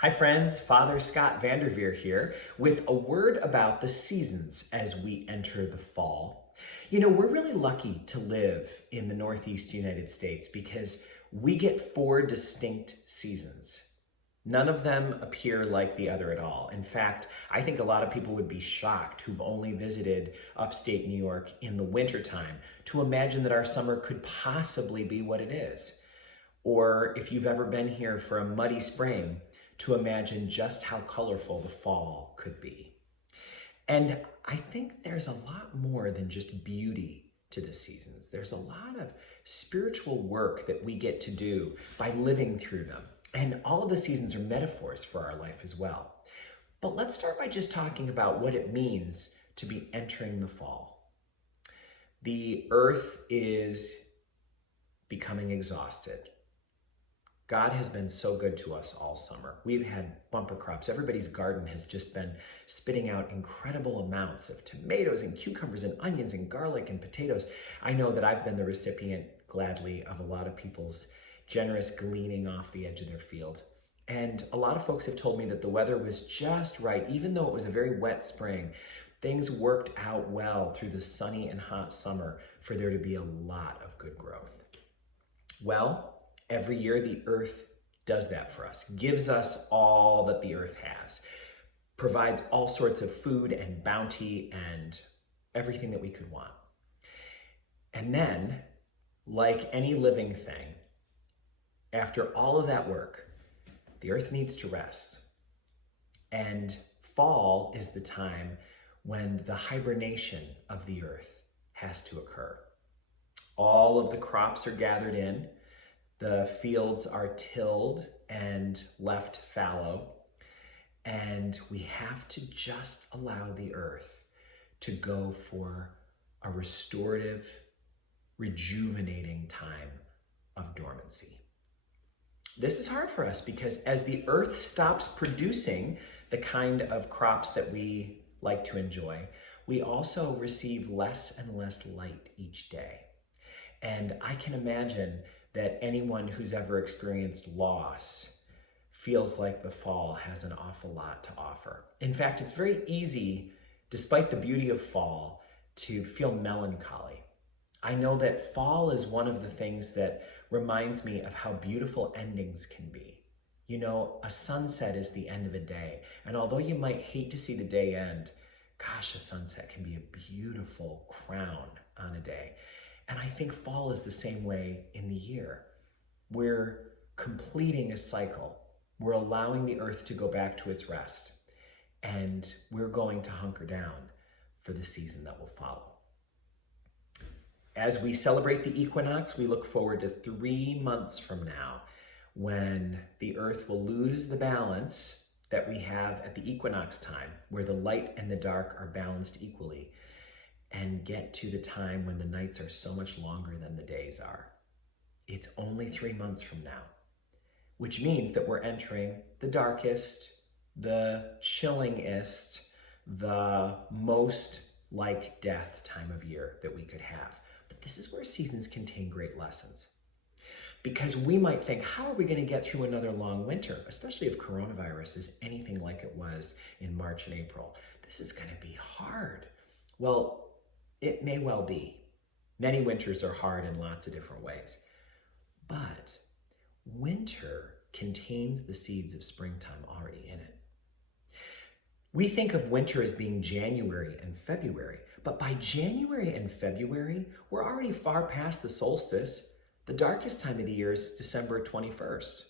Hi friends, Father Scott Vanderveer here with a word about the seasons as we enter the fall. You know, we're really lucky to live in the Northeast United States because we get 4 distinct seasons. None of them appear like the other at all. In fact, I think a lot of people would be shocked who've only visited upstate New York in the wintertime to imagine that our summer could possibly be what it is. Or if you've ever been here for a muddy spring, to imagine just how colorful the fall could be. And I think there's a lot more than just beauty to the seasons. There's a lot of spiritual work that we get to do by living through them. And all of the seasons are metaphors for our life as well. But let's start by just talking about what it means to be entering the fall. The earth is becoming exhausted. God has been so good to us all summer. We've had bumper crops. Everybody's garden has just been spitting out incredible amounts of tomatoes and cucumbers and onions and garlic and potatoes. I know that I've been the recipient gladly of a lot of people's generous gleaning off the edge of their field. And a lot of folks have told me that the weather was just right. Even though it was a very wet spring, things worked out well through the sunny and hot summer for there to be a lot of good growth. Well, every year, the earth does that for us, gives us all that the earth has, provides all sorts of food and bounty and everything that we could want. And then, like any living thing, after all of that work, the earth needs to rest. And fall is the time when the hibernation of the earth has to occur. All of the crops are gathered in. The fields are tilled and left fallow, and we have to just allow the earth to go for a restorative, rejuvenating time of dormancy. This is hard for us because as the earth stops producing the kind of crops that we like to enjoy, we also receive less and less light each day. And I can imagine that anyone who's ever experienced loss feels like the fall has an awful lot to offer. In fact, it's very easy, despite the beauty of fall, to feel melancholy. I know that fall is one of the things that reminds me of how beautiful endings can be. You know, a sunset is the end of a day. And although you might hate to see the day end, gosh, a sunset can be a beautiful crown on a day. And I think fall is the same way in the year. We're completing a cycle. We're allowing the earth to go back to its rest. And we're going to hunker down for the season that will follow. As we celebrate the equinox, we look forward to 3 months from now when the earth will lose the balance that we have at the equinox time, where the light and the dark are balanced equally, and get to the time when the nights are so much longer than the days are. It's only 3 months from now, which means that we're entering the darkest, the chillingest, the most like death time of year that we could have. But this is where seasons contain great lessons. Because we might think, how are we going to get through another long winter, especially if coronavirus is anything like it was in March and April? This is going to be hard. Well, it may well be. Many winters are hard in lots of different ways. But winter contains the seeds of springtime already in it. We think of winter as being January and February, but by January and February, we're already far past the solstice. The darkest time of the year is December 21st.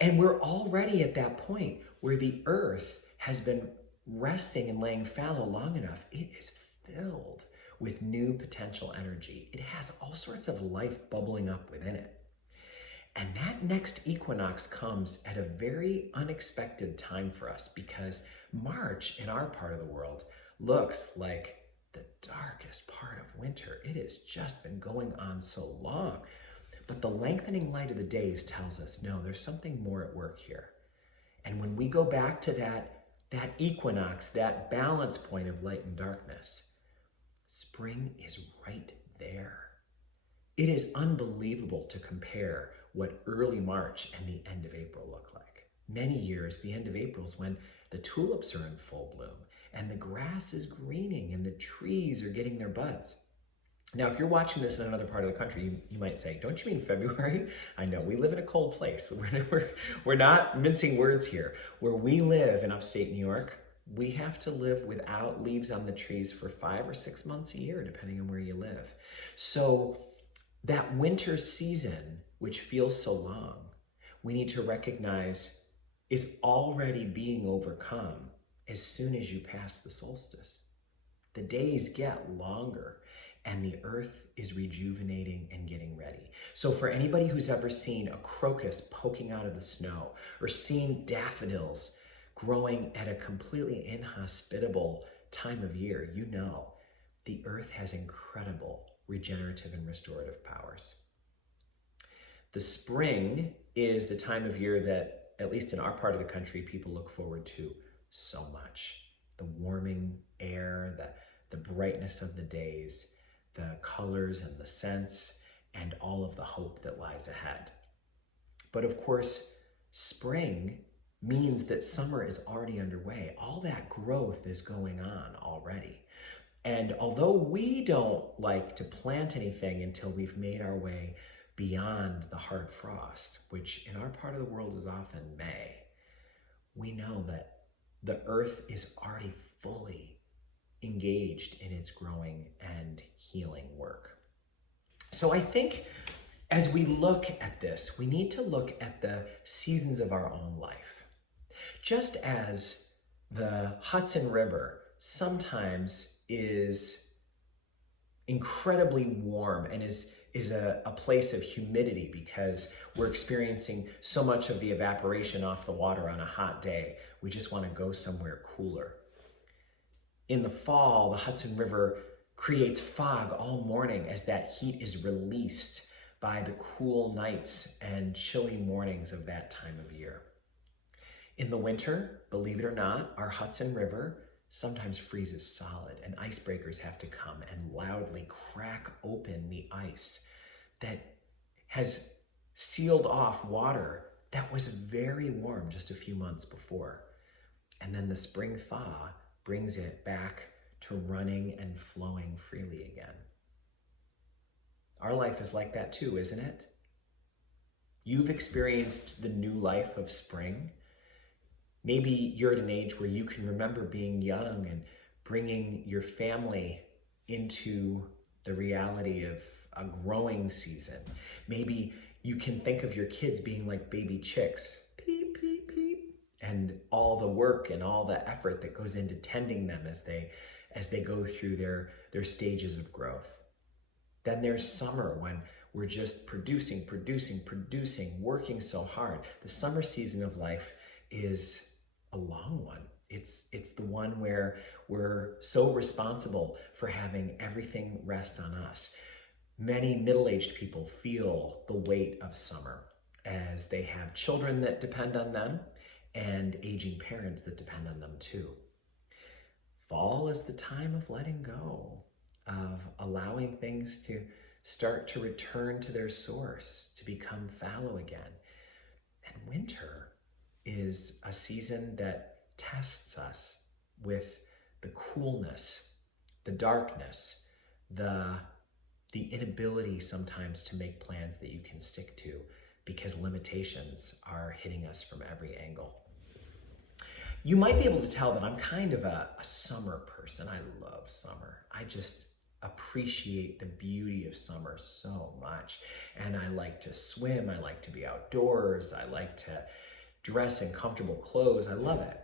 And we're already at that point where the earth has been resting and laying fallow long enough. It is filled with new potential energy. It has all sorts of life bubbling up within it. And that next equinox comes at a very unexpected time for us because March in our part of the world looks like the darkest part of winter. It has just been going on so long. But the lengthening light of the days tells us, no, there's something more at work here. And when we go back to that equinox, that balance point of light and darkness, spring is right there. It is unbelievable to compare what early March and the end of April look like. Many years, the end of April is when the tulips are in full bloom and the grass is greening and the trees are getting their buds. Now, if you're watching this in another part of the country, you might say, don't you mean February? I know, we live in a cold place. We're not mincing words here. Where we live in upstate New York, we have to live without leaves on the trees for 5 or 6 months a year, depending on where you live. So that winter season, which feels so long, we need to recognize is already being overcome as soon as you pass the solstice. The days get longer and the earth is rejuvenating and getting ready. So for anybody who's ever seen a crocus poking out of the snow or seen daffodils growing at a completely inhospitable time of year, you know the earth has incredible regenerative and restorative powers. The spring is the time of year that, at least in our part of the country, people look forward to so much. The warming air, the brightness of the days, the colors and the scents, and all of the hope that lies ahead. But of course, spring means that summer is already underway. All that growth is going on already. And although we don't like to plant anything until we've made our way beyond the hard frost, which in our part of the world is often May, we know that the earth is already fully engaged in its growing and healing work. So I think as we look at this, we need to look at the seasons of our own life. Just as the Hudson River sometimes is incredibly warm and is a place of humidity because we're experiencing so much of the evaporation off the water on a hot day. We just want to go somewhere cooler. In the fall, the Hudson River creates fog all morning as that heat is released by the cool nights and chilly mornings of that time of year. In the winter, believe it or not, our Hudson River sometimes freezes solid and icebreakers have to come and loudly crack open the ice that has sealed off water that was very warm just a few months before. And then the spring thaw brings it back to running and flowing freely again. Our life is like that too, isn't it? You've experienced the new life of spring. Maybe you're at an age where you can remember being young and bringing your family into the reality of a growing season. Maybe you can think of your kids being like baby chicks, peep, peep, peep, and all the work and all the effort that goes into tending them as they go through their stages of growth. Then there's summer when we're just producing, working so hard. The summer season of life is a long one. It's the one where we're so responsible for having everything rest on us. Many middle-aged people feel the weight of summer as they have children that depend on them and aging parents that depend on them too. Fall is the time of letting go, of allowing things to start to return to their source, to become fallow again. And winter is a season that tests us with the coolness, the darkness, the inability sometimes to make plans that you can stick to because limitations are hitting us from every angle. You might be able to tell that I'm kind of a summer person. I love summer. I just appreciate the beauty of summer so much. And I like to swim. I like to be outdoors. I like to dress in comfortable clothes. I love it.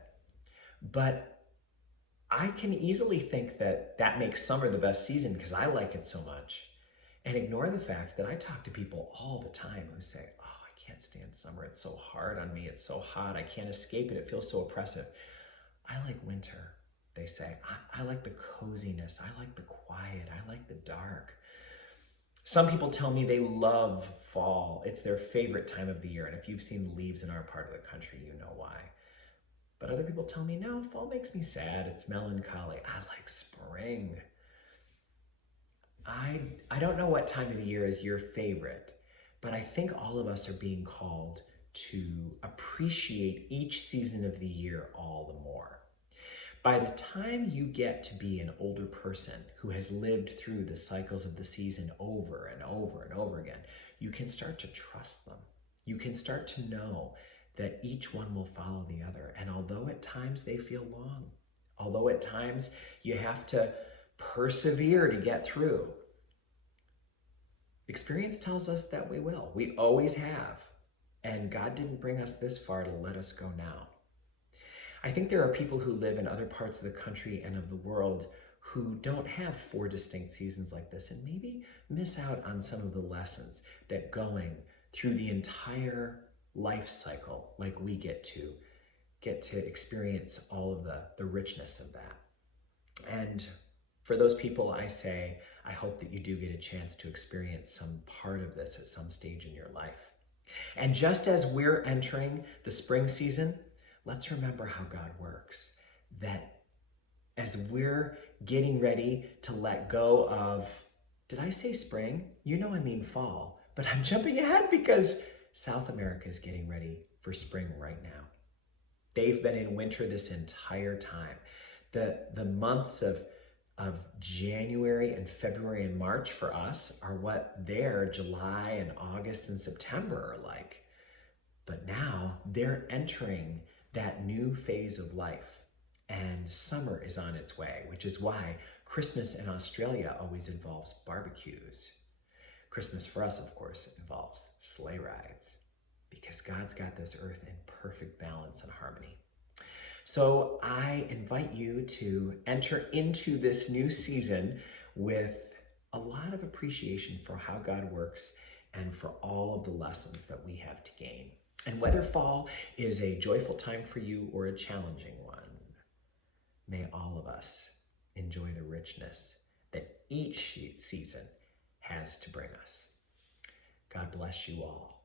But I can easily think that makes summer the best season because I like it so much and ignore the fact that I talk to people all the time who say, oh, I can't stand summer. It's so hard on me. It's so hot. I can't escape it. It feels so oppressive. I like winter, they say. I like the coziness. I like the quiet. I like the dark. Some people tell me they love fall. It's their favorite time of the year. And if you've seen the leaves in our part of the country, you know why. But other people tell me, no, fall makes me sad. It's melancholy. I like spring. I don't know what time of the year is your favorite, but I think all of us are being called to appreciate each season of the year all the more. By the time you get to be an older person who has lived through the cycles of the season over and over and over again, you can start to trust them. You can start to know that each one will follow the other. And although at times they feel long, although at times you have to persevere to get through, experience tells us that we will. We always have. And God didn't bring us this far to let us go now. I think there are people who live in other parts of the country and of the world who don't have 4 distinct seasons like this and maybe miss out on some of the lessons that going through the entire life cycle like we get to experience all of the richness of that. And for those people, I say, I hope that you do get a chance to experience some part of this at some stage in your life. And just as we're entering the spring season, let's remember how God works. That as we're getting ready to let go of, did I say spring? You know I mean fall, but I'm jumping ahead because South America is getting ready for spring right now. They've been in winter this entire time. The months of January and February and March for us are what their July and August and September are like. But now they're entering that new phase of life, and summer is on its way, which is why Christmas in Australia always involves barbecues. Christmas for us, of course, involves sleigh rides, because God's got this earth in perfect balance and harmony. So I invite you to enter into this new season with a lot of appreciation for how God works and for all of the lessons that we have to gain. And whether fall is a joyful time for you or a challenging one, may all of us enjoy the richness that each season has to bring us. God bless you all.